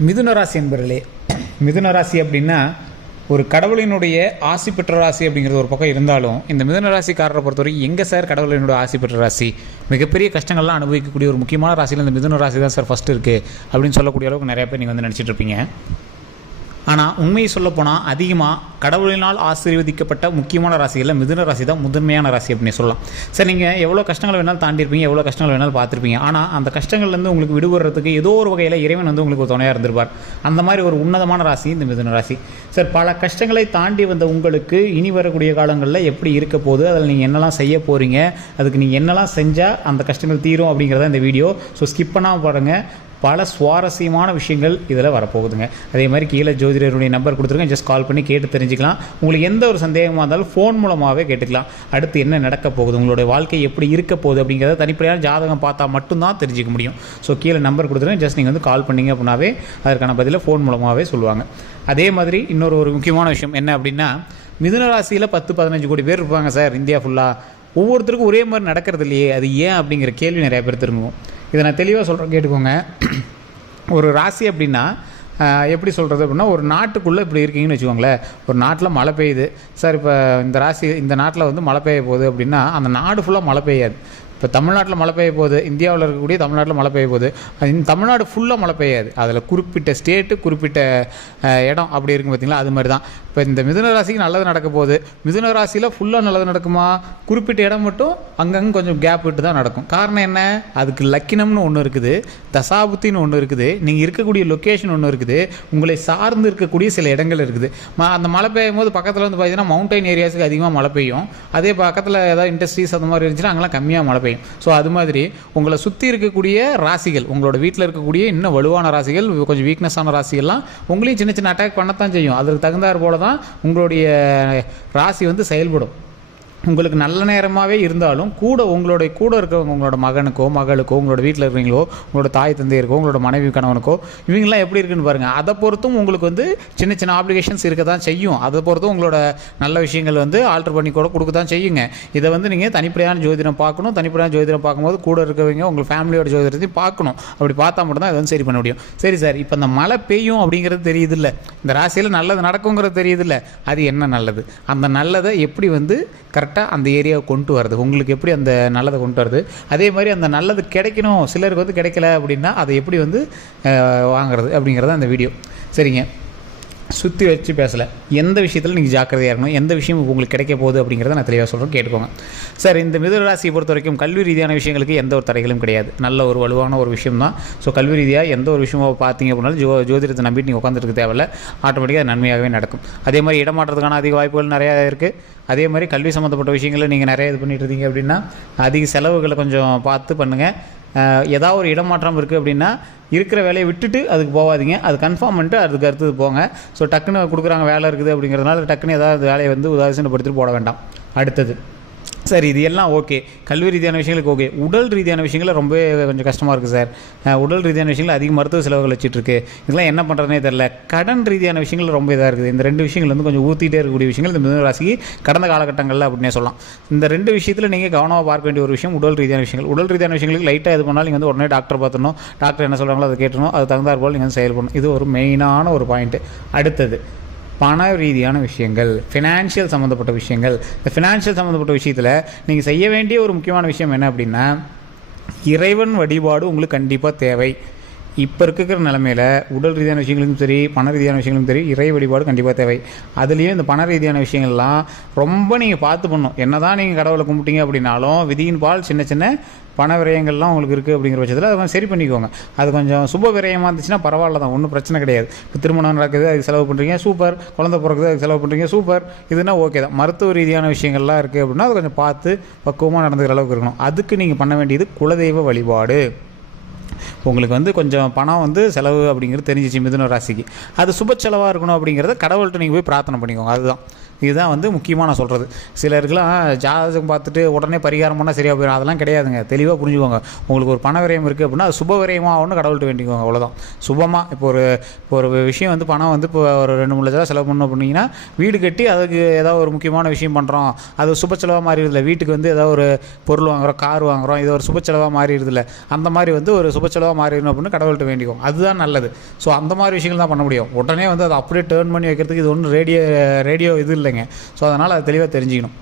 மிதுன ராசி என்பர்களே மிதுன ராசி அப்படின்னா ஒரு கடவுளினுடைய ஆசி பெற்ற ராசி அப்படிங்கிறது ஒரு பக்கம் இருந்தாலும் இந்த மிதுன ராசிக்காரரை பொறுத்தவரைக்கும் எங்கே சார் கடவுளினுடைய ஆசி பெற்ற ராசி? மிகப்பெரிய கஷ்டங்கள்லாம் அனுபவிக்கக்கூடிய ஒரு முக்கியமான ராசியில் இந்த மிதுன ராசி தான் சார் ஃபஸ்ட்டு இருக்குது அப்படின்னு சொல்லக்கூடிய அளவுக்கு நிறையா பேர் நீங்கள் வந்து நினச்சிட்ருப்பீங்க ஆனால் உண்மையை சொல்லப்போனால் அதிகமாக கடவுளினால் ஆசீர்வதிக்கப்பட்ட முக்கியமான ராசிகளில் மிதுன ராசி தான் முதன்மையான ராசி அப்படின்னு சொல்லலாம். சார் நீங்கள் எவ்வளோ கஷ்டங்கள் வேணாலும் தாண்டியிருப்பீங்க எவ்வளோ கஷ்டங்கள் வேணாலும் பார்த்துருப்பீங்க. ஆனால் அந்த கஷ்டங்கள்லேருந்து உங்களுக்கு விடுபடுறதுக்கு ஏதோ ஒரு வகையில் இறைவன் வந்து உங்களுக்கு ஒரு துணையாக இருந்திருப்பார். அந்த மாதிரி ஒரு உன்னதமான ராசி இந்த மிதுன ராசி. சார் பல கஷ்டங்களை தாண்டி வந்த உங்களுக்கு இனி வரக்கூடிய காலங்களில் எப்படி இருக்க போகுது அதில் நீங்கள் என்னெல்லாம் செய்ய போகிறீங்க அதுக்கு நீங்கள் என்னெல்லாம் செஞ்சால் அந்த கஷ்டங்கள் தீரும் அப்படிங்கிறத இந்த வீடியோ. ஸோ ஸ்கிப் பண்ணாமல் பாருங்கள் பல சுவாரஸ்யமான விஷயங்கள் இதில் வரப்போகுதுங்க. அதே மாதிரி கீழே ஜோதிடருடைய நம்பர் கொடுத்துருக்கேன் ஜஸ்ட் கால் பண்ணி கேட்டு தெரிஞ்சுக்கலாம். உங்களுக்கு எந்த ஒரு சந்தேகமாக இருந்தாலும் ஃபோன் மூலமாகவே கேட்டுக்கலாம். அடுத்து என்ன நடக்க போகுது? உங்களுடைய வாழ்க்கை எப்படி இருக்க போகுது அப்படிங்கிறத தனிப்படையான ஜாதகம் பார்த்தா மட்டும்தான் தெரிஞ்சுக்க முடியும். ஸோ கீழே நம்பர் கொடுத்துருக்கேன் ஜஸ்ட் நீங்கள் வந்து கால் பண்ணீங்க அப்படின்னாவே அதற்கான பதிலை ஃபோன் மூலமாகவே சொல்லுவாங்க. அதே மாதிரி இன்னொரு ஒரு முக்கியமான விஷயம் என்ன அப்படின்னா மிதுன ராசியில் பத்து பதினஞ்சு கோடி பேர் இருப்பாங்க சார். இந்தியா ஃபுல்லாக ஒவ்வொருத்தருக்கும் ஒரே மாதிரி நடக்கிறது இல்லையே. அது ஏன் அப்படிங்கிற கேள்வி நிறைய பேர் திரும்புவோம். இதை நான் தெளிவாக சொல்கிறேன் கேட்டுக்கோங்க. ஒரு ராசி அப்படின்னா எப்படி சொல்கிறது அப்படின்னா ஒரு நாட்டுக்குள்ளே இப்படி இருக்கீங்கன்னு வச்சுக்கோங்களேன். ஒரு நாட்டில் மழை பெய்யுது. சார் இப்போ இந்த ராசி இந்த நாட்டில் வந்து மழை பெய்ய போகுது அப்படின்னா அந்த நாடு ஃபுல்லாக மழை பெய்யாது. இப்போ தமிழ்நாட்டில் மழை பெய்ய போகுது இந்தியாவில் இருக்கக்கூடிய தமிழ்நாட்டில் மழை பெய்ய போகுது. இந்த தமிழ்நாடு ஃபுல்லாக மழை பெய்யாது. அதில் குறிப்பிட்ட ஸ்டேட்டு குறிப்பிட்ட இடம் அப்படி இருக்கும் பார்த்தீங்களா அது மாதிரி தான். இப்போ இந்த மிதுன ராசிக்கு நல்லது நடக்க போகுது. மிதுன ராசியில் ஃபுல்லாக நல்லது நடக்குமா? குறிப்பிட்ட இடம் மட்டும் அங்கங்கே கொஞ்சம் கேப் விட்டு தான் நடக்கும். காரணம் என்ன? அதுக்கு லக்கினம்னு ஒன்று இருக்குது தசாபுத்தின்னு ஒன்று இருக்குது நீங்கள் இருக்கக்கூடிய லொக்கேஷன் ஒன்று இருக்குது உங்களை சார்ந்து இருக்கக்கூடிய சில இடங்கள் இருக்குது. ம- அந்த மழை பெய்யும் போது பக்கத்தில் வந்து பார்த்தீங்கன்னா மவுண்டைன் ஏரியாஸுக்கு அதிகமாக மழை பெய்யும். அதே பக்கத்தில் ஏதாவது இண்டஸ்ட்ரீஸ் அந்த மாதிரி இருந்துச்சுன்னா அங்கெல்லாம் கம்மியாக மழை பெய்யும். ஸோ அது மாதிரி உங்களை சுற்றி இருக்கக்கூடிய ராசிகள் உங்களோட வீட்டில் இருக்கக்கூடிய இன்னும் வலுவான ராசிகள் கொஞ்சம் வீக்னஸான ராசிகள்லாம் உங்களையும் சின்ன சின்ன அட்டாக் பண்ணத்தான் செய்யும். அதற்கு தகுந்தாற் போல தான் உங்களுடைய ராசி வந்து செயல்படும். உங்களுக்கு நல்ல நேரமாகவே இருந்தாலும் கூட உங்களுடைய கூட இருக்கிறவங்க உங்களோட மகனுக்கோ மகளுக்கோ உங்களோட வீட்டில் இருக்கிறீங்களோ உங்களோட தாய் தந்தையருக்கோ உங்களோட மனைவி கணவனுக்கோ இவங்கெல்லாம் எப்படி இருக்குன்னு பாருங்கள் அதை பொறுத்தும் உங்களுக்கு வந்து சின்ன சின்ன ஆப்ளிகேஷன்ஸ் இருக்க தான் செய்யும். அதை பொறுத்தும் உங்களோட நல்ல விஷயங்கள் வந்து ஆல்டர் பண்ணி கூட கொடுக்க தான் செய்யுங்க. இதை வந்து நீங்கள் தனிப்படையான ஜோதிடம் பார்க்கணும். தனிப்படையான ஜோதிடம் பார்க்கும்போது கூட இருக்கவங்க உங்கள் ஃபேமிலியோட ஜோதிடத்தையும் பார்க்கணும். அப்படி பார்த்தா மட்டும் தான் இது வந்து சரி பண்ண முடியும். சரி சார் இப்போ இந்த மழை பெய்யும் அப்படிங்கிறது தெரியுதில்ல. இந்த ராசியில் நல்லது நடக்குங்கிறது தெரியுதில்ல. அது என்ன நல்லது? அந்த நல்லதை எப்படி வந்து கரெக்டாக அந்த ஏரியாவை கொண்டு வரது உங்களுக்கு எப்படி அந்த நல்லதை கொண்டு வரது அதே மாதிரி அந்த நல்லது கிடைக்கணும். சிலருக்கு வந்து கிடைக்கல அப்படின்னா அதை எப்படி வந்து வாங்குறது அப்படிங்கிறது அந்த வீடியோ சரிங்க. சுற்றி வச்சு பேசலை. எந்த விஷயத்தில் நீங்கள் ஜாக்கிரதையாக இருக்கணும் எந்த விஷயம் உங்களுக்கு கிடைக்க போகுது அப்படிங்கிறத நான் தெளிவாக சொல்கிறேன் கேட்டுக்கோங்க. சார் இந்த மிதுராசியை பொறுத்த வரைக்கும் கல்வி ரீதியான விஷயங்களுக்கு எந்த ஒரு தடைகளும் கிடையாது. நல்ல ஒரு வலுவான ஒரு விஷயம் தான். ஸோ கல்வி ரீதியாக எந்த ஒரு விஷயமோ பார்த்தீங்க அப்படின்னாலும் ஜோ ஜோதிடத்தை நம்பிட்டு நீங்கள் உட்காந்துருக்க தேவையில்ல. ஆட்டோமேட்டிக்காக நன்மையாகவே நடக்கும். அதே மாதிரி இடமாற்றத்துக்கான அதிக வாய்ப்புகள் நிறையா இருக்குது அதே மாதிரி கல்வி சம்மந்தப்பட்ட விஷயங்களை நீங்கள் நிறைய இது பண்ணிட்டு இருந்தீங்க அப்படின்னா அதிக செலவுகளை கொஞ்சம் பார்த்து பண்ணுங்கள் ஏதாவது ஒரு இடமாற்றம் இருக்குது அப்படின்னா இருக்கிற வேலையை விட்டுட்டு அதுக்கு போகாதீங்க. அது கன்ஃபார்ம் பண்ணிட்டு அதுக்கு அடுத்தது போங்க. ஸோ டக்குன்னு கொடுக்குறாங்க வேலை இருக்குது அப்படிங்கிறதுனால டக்குன்னு ஏதாவது வேலையை வந்து உதாசீனப்படுத்திட்டு போட வேண்டாம். அடுத்தது. சார் இது எல்லாம் ஓகே. கல்வி ரீதியான விஷயங்களுக்கு ஓகே. உடல் ரீதியான விஷயங்கள் ரொம்ப கொஞ்சம் கஷ்டமாக இருக்குது சார். உடல் ரீதியான விஷயங்கள் அதிக மருத்துவ செலவுகள் வச்சுட்டுருக்கு இதெல்லாம் என்ன பண்ணுறதுனே தெரில கடன் ரீதியான விஷயங்கள் ரொம்ப இதாக இருக்குது. இந்த ரெண்டு விஷயங்கள் வந்து கொஞ்சம் ஊற்றிட்டே இருக்கக்கூடிய விஷயங்கள். இந்த மிதுன ராசிக்கு கடந்த காலகட்டங்களில் அப்படின்னே சொல்லலாம். இந்த ரெண்டு விஷயத்தில் நீங்கள் கவனமாக பார்க்க வேண்டிய ஒரு விஷயம் உடல் ரீதியான விஷயங்கள். உடல் ரீதியான விஷயங்களுக்கு லைட்டாக இது பண்ணாலும் நீங்கள் வந்து உடனே டாக்டர் பார்த்துணும் டாக்டர் என்ன சொல்கிறாங்களோ அதை கேட்டணும் அது தகுந்தாற்போல் நீங்கள் வந்து செயல்படணும். இது ஒரு மெயினான ஒரு பாயிண்ட்டு அடுத்தது பண ரீதியான விஷயங்கள் ஃபினான்ஷியல் சம்மந்தப்பட்ட விஷயங்கள். இந்த ஃபினான்ஷியல் சம்மந்தப்பட்ட விஷயத்தில் நீங்கள் செய்ய வேண்டிய ஒரு முக்கியமான விஷயம் என்ன அப்படின்னா இறைவன் வழிபாடு உங்களுக்கு கண்டிப்பாக தேவை. இப்போ இருக்கிற நிலமையில் உடல் ரீதியான விஷயங்களுக்கும் சரி பண ரீதியான விஷயங்களுக்கும் சரி இறை வழிபாடு கண்டிப்பாக தேவை. அதுலேயும் இந்த பண ரீதியான விஷயங்கள்லாம் ரொம்ப நீங்கள் பார்த்து பண்ணணும். என்ன தான் நீங்கள் கடவுளை கும்பிட்டீங்க அப்படின்னாலும் விதியின் பால் சின்ன சின்ன பண விரயங்கள்லாம் உங்களுக்கு இருக்குது அப்படிங்கிற பட்சத்தில் அதை கொஞ்சம் சரி பண்ணிக்கோங்க. அது கொஞ்சம் சுப விரயமாக இருந்துச்சுன்னா பரவாயில்ல தான் ஒன்றும் பிரச்சனை கிடையாது. இப்போ திருமணம் நடக்குது அதுக்கு செலவு பண்ணுறீங்க சூப்பர். குழந்தை பிறக்குது அதுக்கு செலவு பண்ணுறீங்க சூப்பர். இதுனா ஓகே தான். மருத்துவ ரீதியான விஷயங்கள்லாம் இருக்குது அப்படின்னா அது கொஞ்சம் பார்த்து பக்குவமாக நடந்துக்கிற அளவுக்கு இருக்கணும். அதுக்கு நீங்கள் பண்ண வேண்டியது குலதெய்வ வழிபாடு. உங்களுக்கு வந்து கொஞ்சம் பணம் வந்து செலவு அப்படிங்கிறது தெரிஞ்சிச்சு மிதுன ராசிக்கு அது சுப செலவாக இருக்கணும் அப்படிங்கிறத கடவுள்கிட்ட நீங்கள் போய் பிரார்த்தனை பண்ணிக்கோங்க. அதுதான். இதுதான் வந்து முக்கியமாக நான் சொல்கிறது சிலருக்குலாம் ஜாதகம் பார்த்துட்டு உடனே பரிகாரம் பண்ணால் சரியாக போயிடும். அதெல்லாம் கிடையாதுங்க. தெளிவாக புரிஞ்சுக்கோங்க. உங்களுக்கு ஒரு பண விரயம் இருக்குது அப்படின்னா அது சுப விரயமாக ஆகும்னு கடவுள்கிட்ட வேண்டிக்கோங்க. அவ்வளோதான் சுபமாக இப்போ ஒரு இப்போ ஒரு விஷயம் வந்து பணம் வந்து இப்போ ஒரு ரெண்டு மூணு லட்ச செலவு பண்ணோம் அப்படிங்கன்னா வீடு கட்டி அதுக்கு ஏதாவது ஒரு முக்கியமான விஷயம் பண்ணுறோம் அது சுப செலவாக மாறிடுதில்ல வீட்டுக்கு வந்து ஏதாவது ஒரு பொருள் வாங்குறோம் கார் வாங்குறோம் இது ஒரு சுப செலவாக மாறிடுதில்ல அந்த மாதிரி வந்து ஒரு சுப செலவாக மாறிடணும் அப்படின்னு கடவுள்கிட்ட வேண்டிக்கும் அதுதான் நல்லது. ஸோ அந்த மாதிரி விஷயங்கள் தான் பண்ண முடியும். உடனே வந்து அதை அப்படியே டேர்ன் பண்ணி வைக்கிறதுக்கு இது ஒன்றும் ரேடியோ ரேடியோ இது இல்லைங்க. ஸோ அதனால் அது தெளிவாக தெரிஞ்சுக்கணும்.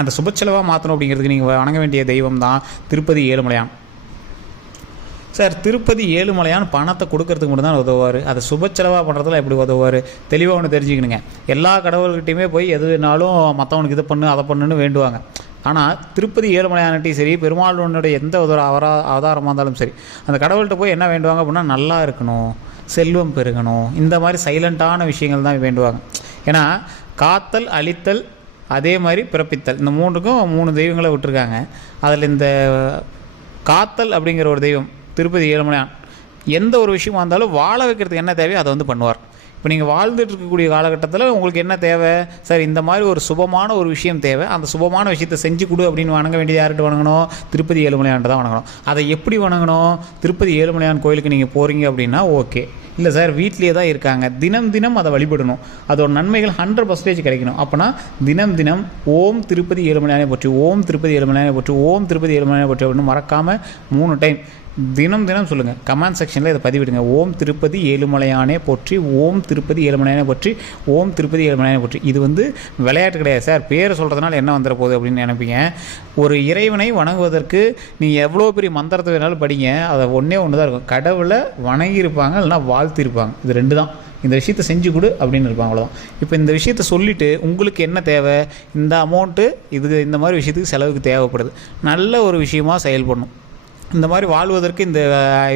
அந்த சுப செலவாக மாற்றணும் அப்படிங்கிறதுக்கு நீங்கள் வணங்க வேண்டிய தெய்வம் தான் திருப்பதி ஏழுமலையான். சார் திருப்பதி ஏழுமலையான் பணத்தை கொடுக்கறதுக்கு மட்டும் தான் உதவுவார். அதை சுப செலவாக பண்ணுறதுல எப்படி உதவுவார்? தெளிவாக ஒன்று தெரிஞ்சுக்கணுங்க. எல்லா கடவுள்கிட்டையுமே போய் எது வேணாலும் மற்றவனுக்கு இதை பண்ணு அதை பண்ணுன்னு வேண்டுவாங்க. ஆனால் திருப்பதி ஏழுமலையான்ட்டையும் சரி பெருமாளுடைய எந்த ஒரு அவரா அவதாரமாக இருந்தாலும் சரி அந்த கடவுள்கிட்ட போய் என்ன வேண்டுவாங்க அப்படின்னா நல்லா இருக்கணும் செல்வம் பெருகணும் இந்த மாதிரி சைலண்ட்டான விஷயங்கள் தான் வேண்டுவாங்க. ஏன்னா காத்தல் அழித்தல் அதே மாதிரி பிறப்பித்தல். இந்த மூன்றுக்கும் மூணு தெய்வங்களை விட்டுருக்காங்க. அதில் இந்த காத்தல் அப்படிங்கிற ஒரு தெய்வம் திருப்பதி ஏழுமலையான் எந்த ஒரு விஷயமா இருந்தாலும் வாழ வைக்கிறதுக்கு என்ன தேவையோ அதை வந்து பண்ணுவார். இப்போ நீங்கள் வாழ்ந்துட்டு இருக்கக்கூடிய காலகட்டத்தில் உங்களுக்கு என்ன தேவை? சார் இந்த மாதிரி ஒரு சுபமான ஒரு விஷயம் தேவை. அந்த சுபமான விஷயத்தை செஞ்சு கொடு அப்படின்னு வணங்க வேண்டியது யார்கிட்ட வணங்கணும்? திருப்பதி ஏழுமலையான்ட்டு தான் வணங்கணும். அதை எப்படி வணங்கணும்? திருப்பதி ஏழுமலையான் கோயிலுக்கு நீங்கள் போகிறீங்க அப்படின்னா ஓகே. இல்லை சார் வீட்லேயே தான் இருக்காங்க. தினம் தினம் அதை வழிபடணும். அதோட நன்மைகள் ஹண்ட்ரட் பர்சன்டேஜ் கிடைக்கணும். அப்போனா தினம் தினம் ஓம் திருப்பதி ஏழுமலையானே போற்றி ஓம் திருப்பதி ஏழுமலையானே போற்றி ஓம் திருப்பதி ஏழுமலையானே போற்றி அப்படின்னு மறக்காமல் மூணு டைம் தினம் தினம் சொல்லுங்கள் கமெண்ட் செக்ஷனில் இதை பதிவிடுங்க. ஓம் திருப்பதி ஏழுமலையானே போற்றி ஓம் திருப்பதி ஏழுமலையானே போற்றி ஓம் திருப்பதி ஏழுமலையானே போற்றி. இது வந்து விளையாட்டு கிடையாது சார். பேரை சொல்கிறதுனால என்ன வந்துட போகுது அப்படின்னு நினைப்பீங்க. ஒரு இறைவனை வணங்குவதற்கு நீ எவ்வளோ பெரிய மந்திரத்தை வேணாலும் படிங்க. அதை ஒன்றே ஒன்று தான் இருக்கும். கடவுளை வணங்கியிருப்பாங்க இல்லைனா வாழ்த்திருப்பாங்க இது ரெண்டு தான் இந்த விஷயத்த செஞ்சு கொடு அப்படின்னு இருப்பாங்க அவ்வளோதான் இப்போ இந்த விஷயத்த சொல்லிவிட்டு உங்களுக்கு என்ன தேவை? இந்த அமௌண்ட்டு இது இந்த மாதிரி விஷயத்துக்கு செலவுக்கு தேவைப்படுது. நல்ல ஒரு விஷயமாக செயல்படணும். இந்த மாதிரி வாழ்வதற்கு இந்த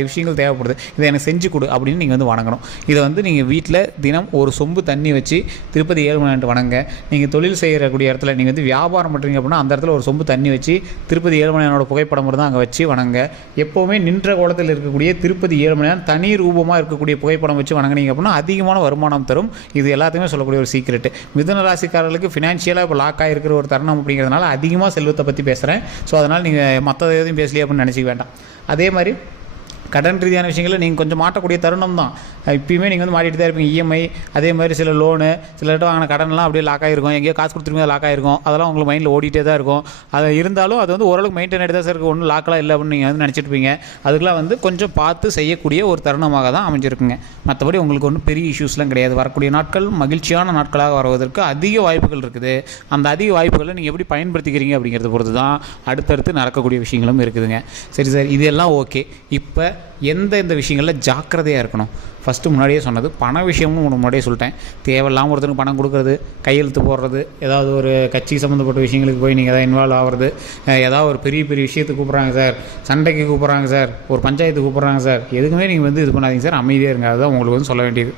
விஷயங்கள் தேவைப்படுது. இதை எனக்கு செஞ்சு கொடு அப்படின்னு நீங்கள் வந்து வணங்கணும். இதை வந்து நீங்கள் வீட்டில் தினம் ஒரு சொம்பு தண்ணி வச்சு திருப்பதி ஏழுமலையான்ட்டு வணங்க. நீங்கள் தொழில் செய்யக்கூடிய இடத்துல நீங்கள் வந்து வியாபாரம் பண்ணுறீங்க அப்படின்னா அந்த இடத்துல ஒரு சொம்பு தண்ணி வச்சு திருப்பதி ஏழுமலையானோட புகைப்படம் தான் அங்கே வச்சு வணங்க. எப்போவுமே நின்ற கோலத்தில் இருக்கக்கூடிய திருப்பதி ஏழுமலையான் தனி ரூபமாக இருக்கக்கூடிய புகைப்படம் வச்சு வணங்குனீங்க அப்படின்னா அதிகமான வருமானம் தரும். இது எல்லாத்தையுமே சொல்லக்கூடிய ஒரு சீக்ரெட் மிதன ராசிக்காரர்களுக்கு ஃபினான்ஷியலாக இப்போ லாக் ஆகிருக்கிற ஒரு தருணம் அப்படிங்கிறதுனால அதிகமாக செல்வத்தை பற்றி பேசுகிறேன் ஸோ அதனால் நீங்கள் மற்ற எதுவும் பேசலையே அப்படின்னு நினச்சிக்க வேண்டாம். அதே மாதிரி கடன் ரீதியான விஷயங்களில் நீங்கள் கொஞ்சம் மாட்டக்கூடிய தருணம் தான் இப்பயுமே நீங்கள் வந்து மாட்டிகிட்டு தான் இருப்பீங்க. இஎம்ஐ அதே மாதிரி சில லோனு சிலர்கிட்ட வாங்கின கடன்லாம் அப்படியே லாக் ஆகிருக்கும் எங்கேயோ காசு கொடுத்துருமே லாக் ஆகிருக்கும் அதெல்லாம் உங்களுக்கு மைண்டில் ஓடிட்டே தான் இருக்கும். அது இருந்தாலும் அது வந்து ஓரளவுக்கு மெயின்டைன் ஆகிட்டு தான் சார் இருக்கும் ஒன்றும் லாக்கெலாம் இல்லை அப்படின்னு நீங்கள் வந்து நினச்சிருப்பீங்க அதுக்கெலாம் வந்து கொஞ்சம் பார்த்து செய்யக்கூடிய ஒரு தருணமாக தான் அமைஞ்சிருக்குங்க. மற்றபடி உங்களுக்கு ஒன்றும் பெரிய இஷ்யூஸ்லாம் கிடையாது. வரக்கூடிய நாட்கள் மகிழ்ச்சியான நாட்களாக வருவதற்கு அதிக வாய்ப்புகள் இருக்குது. அந்த அதிக வாய்ப்புகளை நீங்கள் எப்படி பயன்படுத்திக்கிறீங்க அப்படிங்கிறத பொறுத்து தான் அடுத்தடுத்து நடக்கக்கூடிய விஷயங்களும் இருக்குதுங்க. சரி சார். இதெல்லாம் ஓகே இப்போ எந்த எந்த விஷயங்களில் ஜாக்கிரதையாக இருக்கணும்? ஃபஸ்ட்டு முன்னாடியே சொன்னது பண விஷயம்னு ஒன்று முன்னாடியே சொல்லிட்டேன். தேவையில்லாமல் ஒருத்தருக்கு பணம் கொடுக்குறது கையெழுத்து போடுறது ஏதாவது ஒரு கட்சி சம்மந்தப்பட்ட விஷயங்களுக்கு போய் நீங்கள் எதாவது இன்வால்வ் ஆகிறது ஏதாவது ஒரு பெரிய பெரிய விஷயத்துக்கு கூப்பிட்றாங்க சார் சண்டைக்கு கூப்பிட்றாங்க சார் ஒரு பஞ்சாயத்து கூப்பிட்றாங்க சார் எதுக்குமே நீங்கள் வந்து இது பண்ணாதீங்க சார் அமைதியாக இருங்க. அதுதான் உங்களுக்கு வந்து சொல்ல வேண்டியது.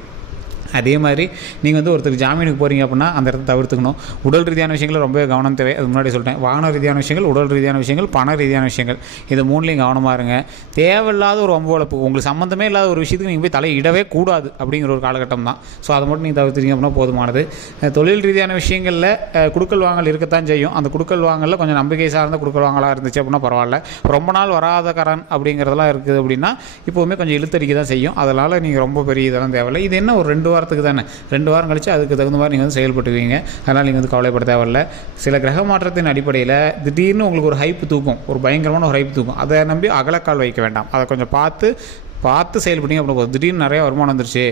அதே மாதிரி நீங்கள் வந்து ஒருத்தருக்கு ஜாமீனுக்கு போகிறீங்க அப்படின்னா அந்த இடத்த தவிர்த்துக்கணும். உடல் ரீதியான விஷயங்கள் ரொம்ப கவனம் தேவை. அது முன்னாடி சொல்லிட்டேன் வாகன ரீதியான விஷயங்கள் உடல் ரீதியான விஷயங்கள் பண ரீதியான விஷயங்கள். இது மூணுலையும் கவனமாக இருங்க. தேவையில்லாத ஒரு வம்பு வளர்ப்பு உங்களுக்கு சம்மந்தமே இல்லாத ஒரு விஷயத்துக்கு நீங்கள் போய் தலையிடவே கூடாது அப்படிங்கிற ஒரு காலகட்டம் தான். ஸோ அதை மட்டும் நீங்கள் தவிர்த்துறீங்க அப்படின்னா போதுமானது. தொழில் ரீதியான விஷயங்களில் குடுக்கல் வாங்கல் இருக்கத்தான் செய்யும். அந்த குடுக்கல் வாங்கலில் கொஞ்சம் நம்பிக்கை சார்ந்த குடுக்கல் வாங்கலாக இருந்துச்சு அப்படின்னா பரவாயில்ல. ரொம்ப நாள் வராத கடன் அப்படிங்கிறதெல்லாம் இருக்குது அப்படின்னா இப்போவுமே கொஞ்சம் இழுத்தடிக்க தான் செய்யும். அதனால் நீங்கள் ரொம்ப பெரிய இதெல்லாம் தேவையில்லை. இது என்ன ஒரு ரெண்டு வாரம் வாரத்துக்கு தானே? ரெண்டு வாரம் கழிச்சு அதுக்கு தகுந்த மாதிரி நீங்கள் வந்து செயல்பட்டுவீங்க. அதனால் நீங்கள் வந்து கவலைப்பட தேவையில்ல. சில கிரக மாற்றத்தின் அடிப்படையில் திடீர்னு உங்களுக்கு ஒரு ஹைப் தூக்கும். ஒரு பயங்கரமான ஒரு ஹைப் தூக்கும். அதை நம்பி அகலக்கால் வைக்க வேண்டாம். அதை கொஞ்சம் பார்த்து பார்த்து செயல்பட்டீங்க அப்படின்னு திடீர்னு நிறையா வருமானம் வந்துருச்சு.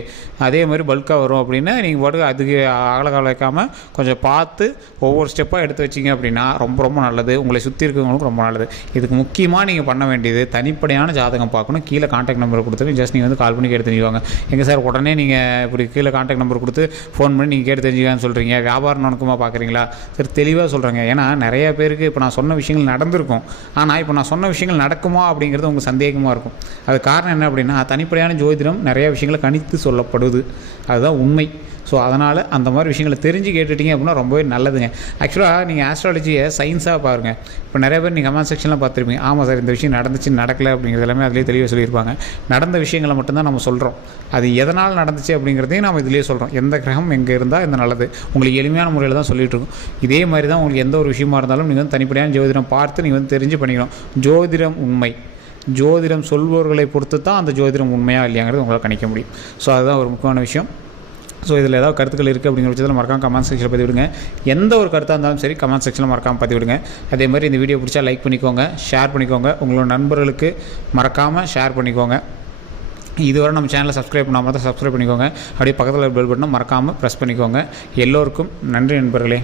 அதே மாதிரி பல்காக வரும் அப்படின்னு நீங்கள் பாட்டுக்கு அதுக்கு அகலக்கால் வைக்காமல் கொஞ்சம் பார்த்து ஒவ்வொரு ஸ்டெப்பாக எடுத்து வச்சிங்க அப்படின்னா ரொம்ப ரொம்ப நல்லது. உங்களை சுற்றி இருக்கிறவங்களுக்கு ரொம்ப நல்லது. இதுக்கு முக்கியமாக நீங்கள் பண்ண வேண்டியது தனிப்படையான ஜாதகம் பார்க்கணும். கீழே காண்டாக்ட் நம்பர் கொடுத்து ஜஸ்ட் நீங்கள் வந்து கால் பண்ணி கேட்டு தெரிஞ்சுவாங்க எங்கள் சார் உடனே நீங்கள் இப்படி கீழே காண்டாக்ட் நம்பர் கொடுத்து ஃபோன் பண்ணி நீங்கள் கேட்டு தெரிஞ்சுக்கான்னு சொல்கிறீங்க வியாபாரம் நுணுக்கமாக பார்க்குறீங்களா? சரி தெளிவாக சொல்கிறேங்க ஏன்னா நிறைய பேருக்கு இப்போ நான் சொன்ன விஷயங்கள் நடந்திருக்கும். ஆனால் இப்போ நான் சொன்ன விஷயங்கள் நடக்குமா அப்படிங்கிறது உங்களுக்கு சந்தேகமாக இருக்கும். அது காரணம் என்ன அப்படி அப்படின்னா தனிப்படையான ஜோதிடம் நிறைய விஷயங்களை கணித்து சொல்லப்படுது. அதுதான் உண்மை. ஸோ அதனால் அந்த மாதிரி விஷயங்களை தெரிஞ்சு கேட்டுட்டீங்க அப்படின்னா ரொம்பவே நல்லதுங்க. ஆக்சுவலாக நீங்கள் ஆஸ்ட்ராலஜியை சயின்ஸாக பாருங்கள் இப்போ நிறைய பேர் நீங்கள் கமெண்ட் செக்ஷனில் பார்த்துருப்பீங்க. ஆமாம் சார் இந்த விஷயம் நடந்துச்சு நடக்கலை அப்படிங்கிறது எல்லாமே அதிலே தெளிவாக சொல்லியிருப்பாங்க. நடந்த விஷயங்களை மட்டும்தான் நம்ம சொல்கிறோம் அது எதனால் நடந்துச்சு அப்படிங்கிறதையும் நம்ம இதிலேயே சொல்கிறோம் எந்த கிரகம் எங்கே இருந்தால் இந்த நல்லது. உங்களுக்கு எளிமையான முறையில் தான் சொல்லிட்டு இருக்கோம். இதே மாதிரி தான் உங்களுக்கு எந்த ஒரு விஷயமா இருந்தாலும் நீங்கள் வந்து தனிப்படையான ஜோதிடம் பார்த்து நீங்கள் வந்து தெரிஞ்சு பண்ணிக்கணும். ஜோதிடம் உண்மை. ஜோதிடம் சொல்பவர்களை பொறுத்து தான் அந்த ஜோதிடம் உண்மையாக இல்லையாங்கிறது உங்களால் கணிக்க முடியும். ஸோ அதுதான் ஒரு முக்கியமான விஷயம். ஸோ இதில் ஏதாவது கருத்துக்கள் இருக்குது அப்படிங்கிற பட்சத்தில் மறக்காம கமெண்ட் செக்ஷனில் பதிவிடுங்க. எந்த ஒரு கருத்தாக இருந்தாலும் சரி கமெண்ட் செக்ஷனில் மறக்காமல் பதிவிடுங்க. அதே மாதிரி இந்த வீடியோ பிடிச்சா லைக் பண்ணிக்கோங்க ஷேர் பண்ணிக்கோங்க. உங்களோட நண்பர்களுக்கு மறக்காமல் ஷேர் பண்ணிக்கோங்க. இதுவரை நம்ம சேனலை சப்ஸ்கிரைப் பண்ணாமல் தான் சப்ஸ்கிரைப் பண்ணிக்கோங்க. அப்படியே பக்கத்தில் பெல் பட்டனை மறக்காமல் ப்ரெஸ் பண்ணிக்கோங்க. எல்லோருக்கும் நன்றி நண்பர்களே.